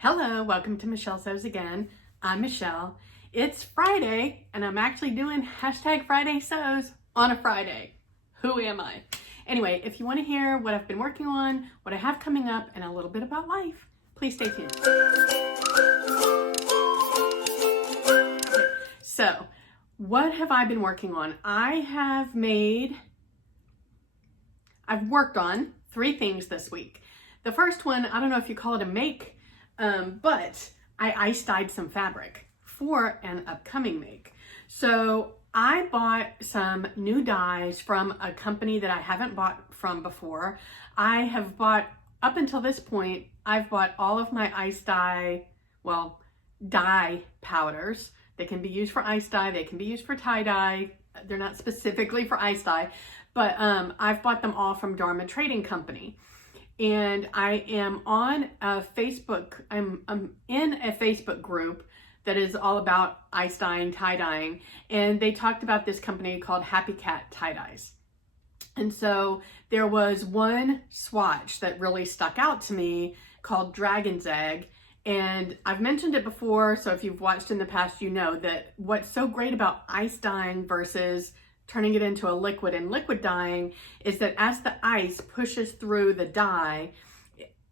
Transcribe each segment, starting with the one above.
Hello, welcome to Michelle Sews again. I'm Michelle. It's Friday and I'm actually doing hashtag Friday Sews on a Friday. Who am I? Anyway, if you want to hear what I've been working on, what I have coming up, and a little bit about life, please stay tuned. So, what have I been working on? I've worked on 3 things this week. The first one, I don't know if you call it a make, but I ice dyed some fabric for an upcoming make. So I bought some new dyes from a company that I haven't bought from before. I have bought, up until this point, I've bought all of my ice dye, dye powders. They can be used for ice dye, they can be used for tie dye. They're not specifically for ice dye, but I've bought them all from Dharma Trading Company. And I am on a Facebook, I'm in a Facebook group that is all about ice dyeing, tie dyeing, and they talked about this company called Happy Cat Tie Dyes. And so there was one swatch that really stuck out to me called Dragon's Egg, and I've mentioned it before, so if you've watched in the past, you know that what's so great about ice dyeing versus turning it into a liquid and liquid dyeing is that as the ice pushes through the dye,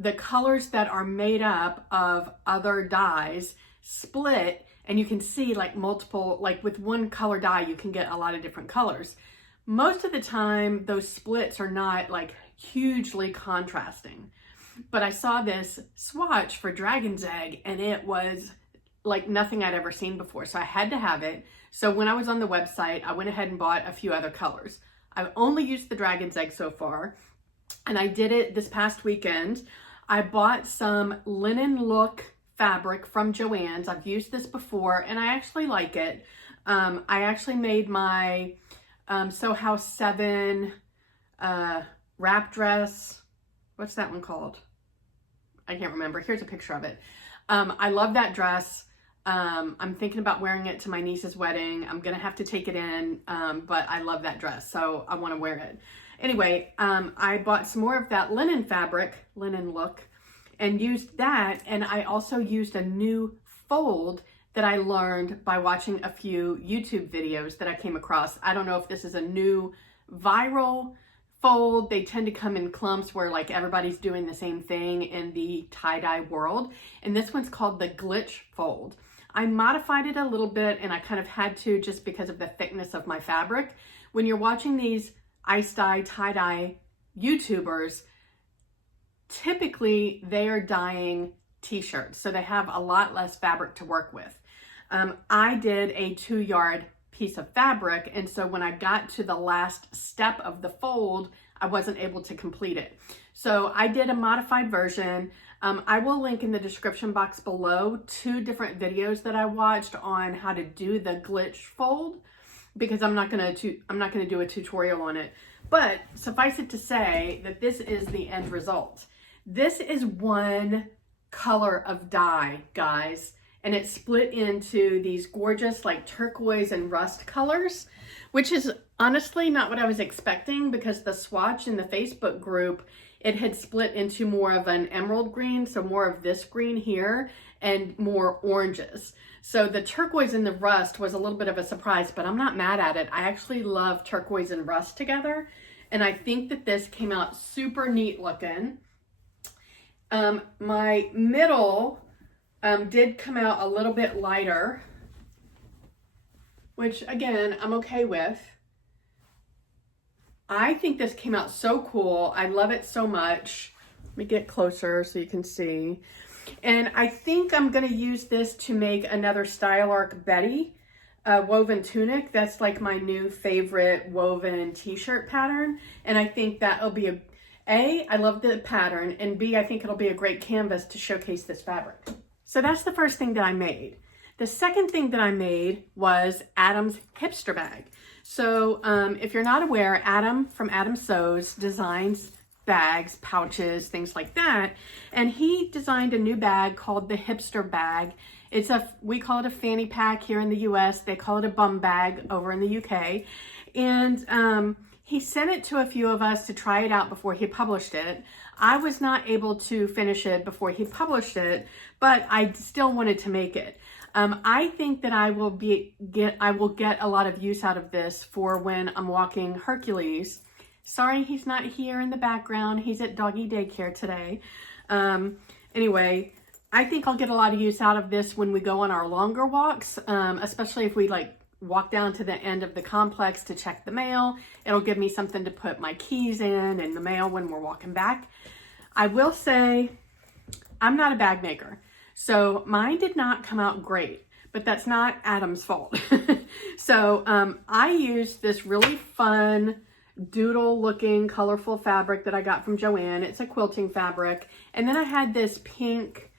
the colors that are made up of other dyes split, and you can see like multiple, like with one color dye, you can get a lot of different colors. Most of the time, those splits are not like hugely contrasting. But I saw this swatch for Dragon's Egg and it was like nothing I'd ever seen before. So I had to have it. So when I was on the website, I went ahead and bought a few other colors. I've only used the Dragon's Egg so far, and I did it this past weekend. I bought some linen look fabric from Joann's. I've used this before and I actually like it. I actually made my Sew House 7 wrap dress. What's that one called? I can't remember. Here's a picture of it. I love that dress. I'm thinking about wearing it to my niece's wedding. I'm gonna have to take it in, but I love that dress, so I wanna wear it. Anyway, I bought some more of that linen fabric, linen look, and used that, and I also used a new fold that I learned by watching a few YouTube videos that I came across. I don't know if this is a new viral fold. They tend to come in clumps where like everybody's doing the same thing in the tie-dye world, and this one's called the glitch fold. I modified it a little bit and I kind of had to just because of the thickness of my fabric. When you're watching these ice dye, tie-dye YouTubers, typically they are dyeing t-shirts, so they have a lot less fabric to work with. I did a 2-yard piece of fabric, and so when I got to the last step of the fold, I wasn't able to complete it. So I did a modified version. I will link in the description box below 2 different videos that I watched on how to do the glitch fold, because I'm not gonna do a tutorial on it. But suffice it to say that this is the end result. This is one color of dye, guys, and it's split into these gorgeous like turquoise and rust colors, which is honestly not what I was expecting, because the swatch in the Facebook group, it had split into more of an emerald green, so more of this green here, and more oranges. So the turquoise and the rust was a little bit of a surprise, but I'm not mad at it. I actually love turquoise and rust together, and I think that this came out super neat looking. My middle did come out a little bit lighter, which again, I'm okay with. I think this came out so cool. I love it so much. Let me get closer so you can see. And I think I'm gonna use this to make another Style Arc Betty woven tunic. That's like my new favorite woven t-shirt pattern. And I think that'll be I love the pattern, and B, I think it'll be a great canvas to showcase this fabric. So that's the first thing that I made. The second thing that I made was Adam's hipster bag. So if you're not aware, Adam from Adam Sews designs bags, pouches, things like that. And he designed a new bag called the hipster bag. We call it a fanny pack here in the US. They call it a bum bag over in the UK. And he sent it to a few of us to try it out before he published it. I was not able to finish it before he published it, but I still wanted to make it. I think that I will get a lot of use out of this for when I'm walking Hercules. Sorry, he's not here in the background. He's at doggy daycare today. Anyway, I think I'll get a lot of use out of this when we go on our longer walks, especially if we like walk down to the end of the complex to check the mail. It'll give me something to put my keys in and the mail when we're walking back. I will say I'm not a bag maker, so mine did not come out great, but that's not Adam's fault. So I used this really fun doodle looking colorful fabric that I got from Joann. It's a quilting fabric. And then I had this pink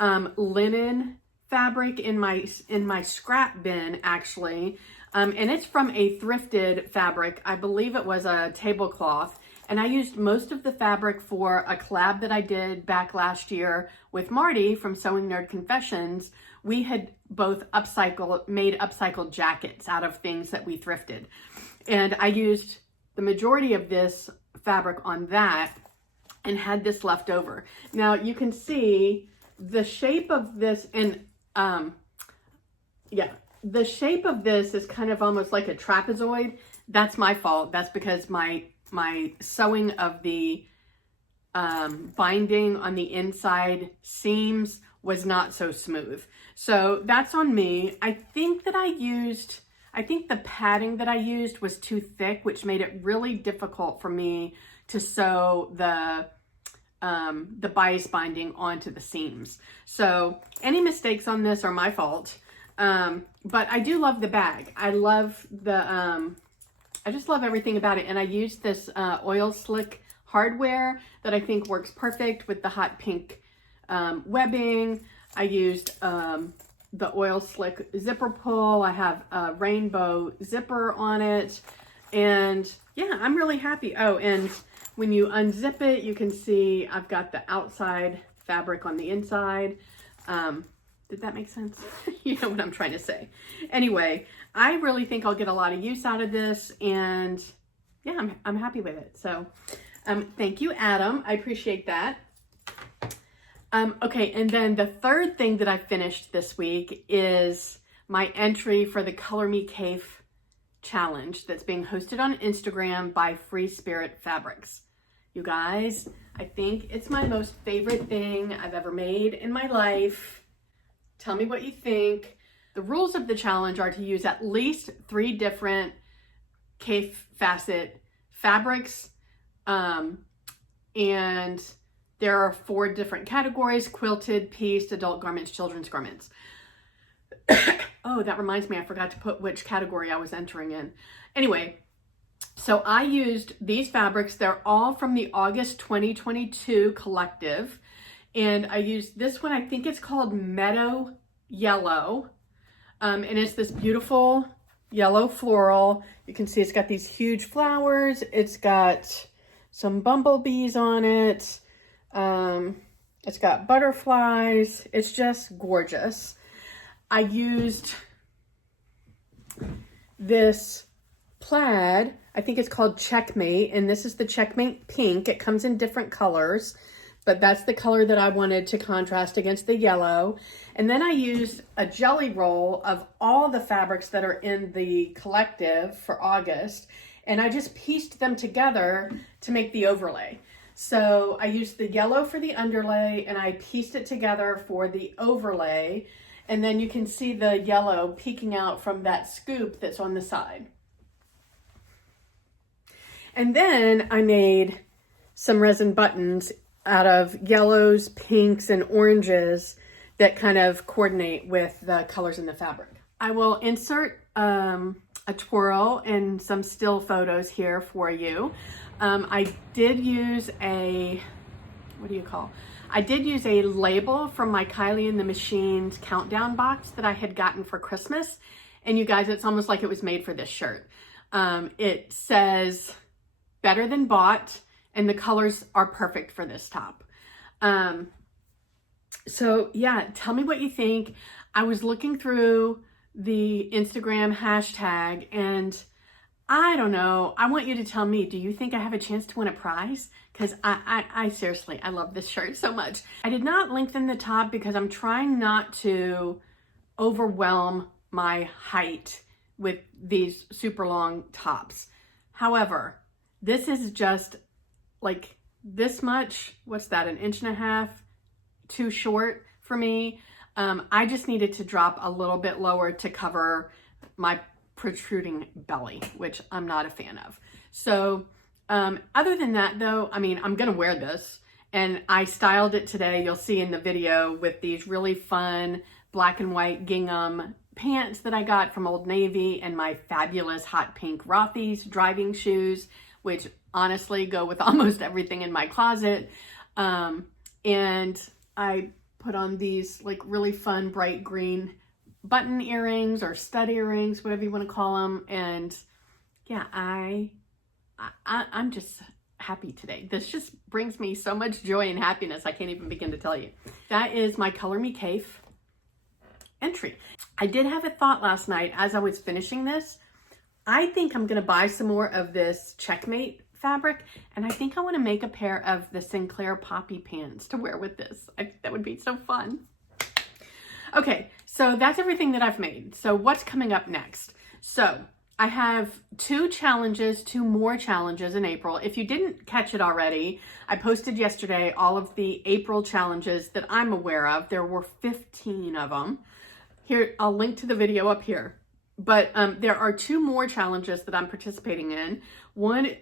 linen fabric in my scrap bin actually. And it's from a thrifted fabric. I believe it was a tablecloth. And I used most of the fabric for a collab that I did back last year with Marty from Sewing Nerd Confessions. We had both made upcycled jackets out of things that we thrifted. And I used the majority of this fabric on that and had this left over. Now you can see the shape of this, and the shape of this is kind of almost like a trapezoid. That's my fault. That's because my sewing of the binding on the inside seams was not so smooth. So that's on me. I think the padding that I used was too thick, which made it really difficult for me to sew the bias binding onto the seams. So any mistakes on this are my fault. But I do love the bag. I love I just love everything about it. And I used this oil slick hardware that I think works perfect with the hot pink webbing. I used the oil slick zipper pull. I have a rainbow zipper on it. And yeah, I'm really happy. Oh, and when you unzip it, you can see I've got the outside fabric on the inside. Did that make sense? You know what I'm trying to say. Anyway, I really think I'll get a lot of use out of this, and yeah, I'm happy with it. So thank you, Adam. I appreciate that. Okay, and then the third thing that I finished this week is my entry for the Color Me Kaffe challenge that's being hosted on Instagram by Free Spirit Fabrics. You guys, I think it's my most favorite thing I've ever made in my life. Tell me what you think. The rules of the challenge are to use at least 3 different Kaffe Fasset fabrics, and there are 4 different categories: quilted, pieced, adult garments, children's garments. Oh, that reminds me, I forgot to put which category I was entering in. Anyway, so I used these fabrics. They're all from the August 2022 collective. And I used this one, I think it's called Meadow Yellow. And it's this beautiful yellow floral. You can see it's got these huge flowers. It's got some bumblebees on it. It's got butterflies. It's just gorgeous. I used this plaid, I think it's called Checkmate, and this is the Checkmate pink. It comes in different colors, but that's the color that I wanted to contrast against the yellow. And then I used a jelly roll of all the fabrics that are in the collective for August, and I just pieced them together to make the overlay. So I used the yellow for the underlay, and I pieced it together for the overlay. And then you can see the yellow peeking out from that scoop that's on the side. And then I made some resin buttons out of yellows, pinks, and oranges that kind of coordinate with the colors in the fabric. I will insert a twirl and some still photos here for you. I did use a, I did use a label from my Kylie and the Machines countdown box that I had gotten for Christmas. And you guys, it's almost like it was made for this shirt. It says better than bought, and the colors are perfect for this top. So yeah, tell me what you think. I was looking through the Instagram hashtag, and I don't know. I want you to tell me, do you think I have a chance to win a prize? Because I seriously, I love this shirt so much. I did not lengthen the top because I'm trying not to overwhelm my height with these super long tops. However, this is just like this much. What's that, an inch and a half too short for me? I just needed to drop a little bit lower to cover my protruding belly, which I'm not a fan of. So other than that though, I mean, I'm gonna wear this, and I styled it today. You'll see in the video with these really fun black and white gingham pants that I got from Old Navy, and my fabulous hot pink Rothy's driving shoes, which honestly go with almost everything in my closet. And I put on these like really fun bright green button earrings or stud earrings, whatever you want to call them. And yeah, I'm just happy today. This just brings me so much joy and happiness. I can't even begin to tell you. That is my Color Me Kaffe entry. I did have a thought last night as I was finishing this. I think I'm going to buy some more of this Checkmate fabric, and I think I want to make a pair of the Sinclair poppy pants to wear with this. That would be so fun. Okay, so that's everything that I've made. So what's coming up next? So I have two more challenges in April. If you didn't catch it already, I posted yesterday all of the April challenges that I'm aware of. There were 15 of them. Here, I'll link to the video up here. But there are two more challenges that I'm participating in. One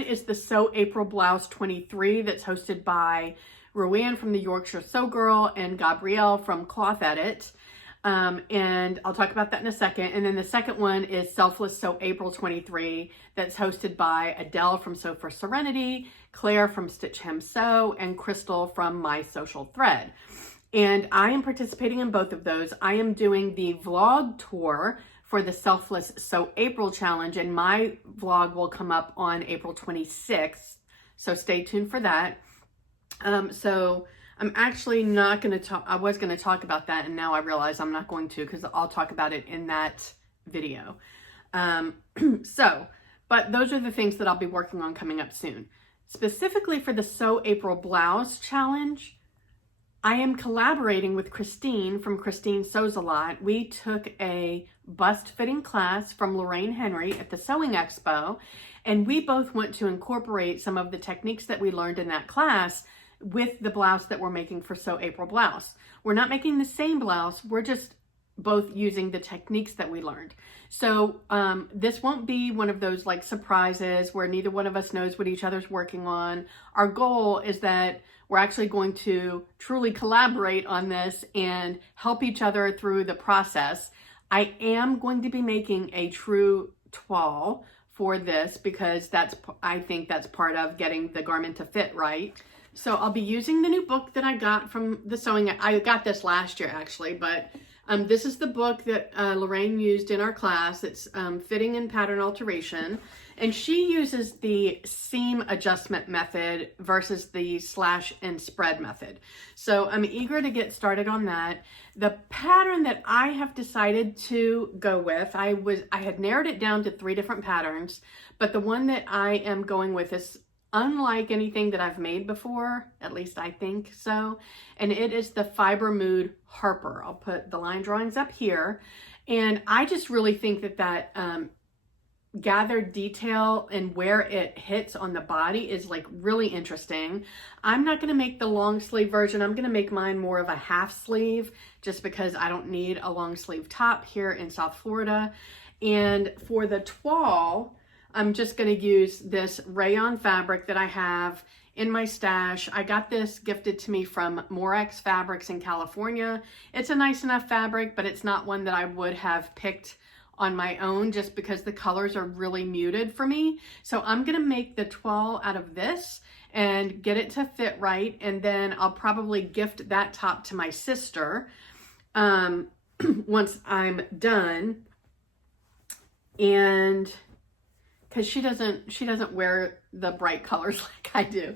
is the Sew April Blouse 23 that's hosted by Roanne from the Yorkshire Sew Girl and Gabrielle from Cloth Edit. And I'll talk about that in a second. And then the second one is Selfless Sew April 23 that's hosted by Adele from Sew for Serenity, Claire from Stitch Hem Sew, and Crystal from My Social Thread. And I am participating in both of those. I am doing the vlog tour for the Selfless Sew April challenge, and my vlog will come up on April 26th. So stay tuned for that. So I'm actually not going to talk, I was going to talk about that, and now I realize I'm not going to, because I'll talk about it in that video. But those are the things that I'll be working on coming up soon. Specifically for the Sew April Blouse challenge, I am collaborating with Christine from Christine Sews a Lot. We took a bust fitting class from Lorraine Henry at the Sewing Expo, and we both want to incorporate some of the techniques that we learned in that class with the blouse that we're making for Sew April Blouse. We're not making the same blouse, we're just both using the techniques that we learned. So this won't be one of those like surprises where neither one of us knows what each other's working on. Our goal is that we're actually going to truly collaborate on this and help each other through the process. I am going to be making a true toile for this because I think that's part of getting the garment to fit right. So I'll be using the new book that I got from the sewing. I got this last year actually, but this is the book that Lorraine used in our class. It's Fitting and Pattern Alteration. And she uses the seam adjustment method versus the slash and spread method. So I'm eager to get started on that. The pattern that I have decided to go with, I had narrowed it down to 3 different patterns, but the one that I am going with is unlike anything that I've made before, at least I think so. And it is the Fiber Mood Harper. I'll put the line drawings up here. And I just really think that gathered detail and where it hits on the body is like really interesting. I'm not going to make the long sleeve version. I'm going to make mine more of a half sleeve just because I don't need a long sleeve top here in South Florida. And for the toile, I'm just going to use this rayon fabric that I have in my stash. I got this gifted to me from Morex Fabrics in California. It's a nice enough fabric, but it's not one that I would have picked on my own just because the colors are really muted for me. So I'm gonna make the toile out of this and get it to fit right, and then I'll probably gift that top to my sister once I'm done. And because she doesn't wear the bright colors like I do.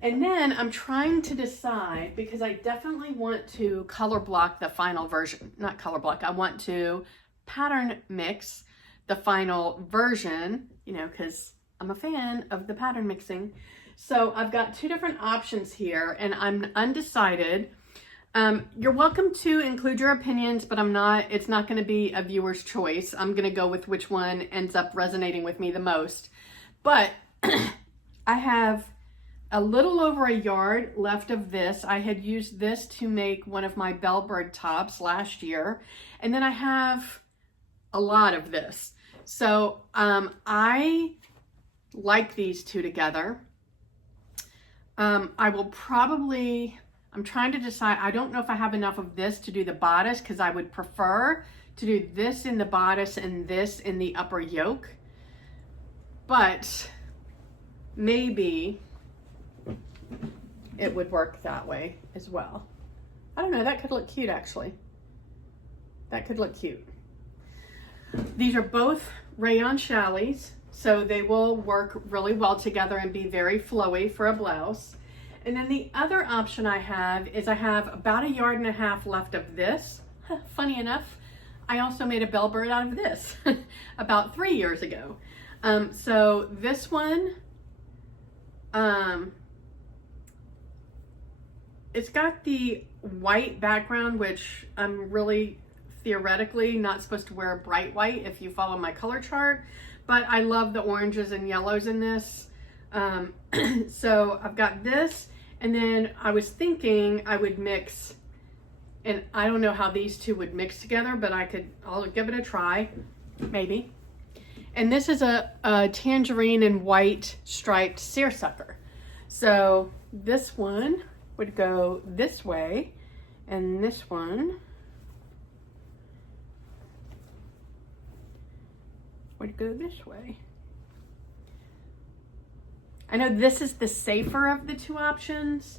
And then I'm trying to decide, because I definitely want to color block the final version, not color block, I want to pattern mix the final version, you know, because I'm a fan of the pattern mixing. So I've got two different options here and I'm undecided. You're welcome to include your opinions, but it's not going to be a viewer's choice. I'm going to go with which one ends up resonating with me the most. But I have a little over a yard left of this. I had used this to make one of my bellbird tops last year. And then I have a lot of this. So I like these two together. I will probably, I'm trying to decide, I don't know if I have enough of this to do the bodice because I would prefer to do this in the bodice and this in the upper yoke. But maybe it would work that way as well. I don't know, that could look cute actually. That could look cute. These are both rayon chalets, so they will work really well together and be very flowy for a blouse. And then the other option I have is I have about 1.5 yards left of this. Funny enough, I also made a bellbird out of this about 3 years ago. So this one, it's got the white background, which I'm really theoretically not supposed to wear bright white if you follow my color chart, but I love the oranges and yellows in this. So I've got this, and then I was thinking I would mix, and I don't know how these two would mix together, but I'll give it a try, maybe. And this is a tangerine and white striped seersucker. So this one would go this way, and this one would go this way. I know this is the safer of the two options,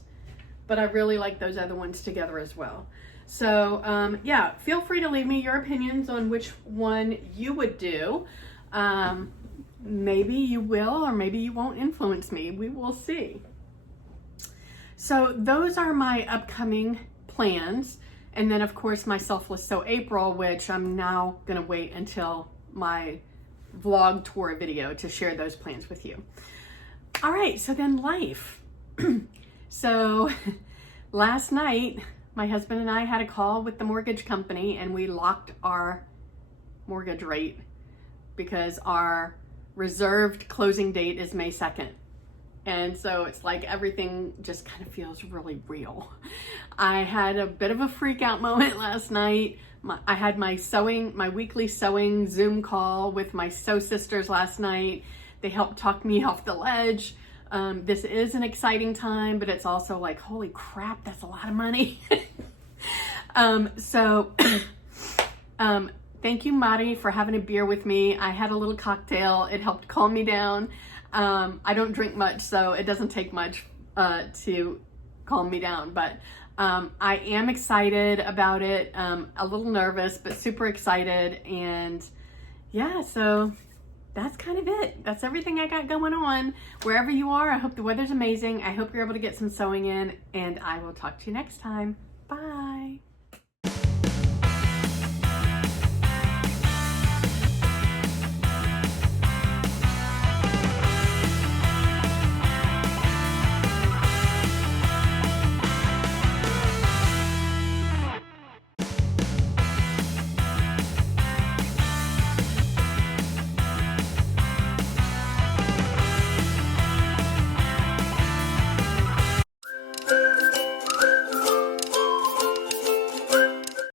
but I really like those other ones together as well. So yeah, feel free to leave me your opinions on which one you would do. Maybe you will, or maybe you won't influence me. We will see. So those are my upcoming plans. And then of course my Selfless Sew April, which I'm now gonna wait until my vlog tour video to share those plans with you. All right, so then life. So last night, my husband and I had a call with the mortgage company and we locked our mortgage rate because our reserved closing date is May 2nd. And so it's like everything just kind of feels really real. I had a bit of a freak out moment last night. I had my weekly sewing Zoom call with my sew sisters last night. They helped talk me off the ledge. This is an exciting time, but it's also like, holy crap, that's a lot of money. Thank you, Mari, for having a beer with me. I had a little cocktail. It helped calm me down. I don't drink much, so it doesn't take much to calm me down, but I am excited about it. A little nervous, but super excited. And yeah, so that's kind of it. That's everything I got going on. Wherever you are, I hope the weather's amazing. I hope you're able to get some sewing in, and I will talk to you next time. Bye.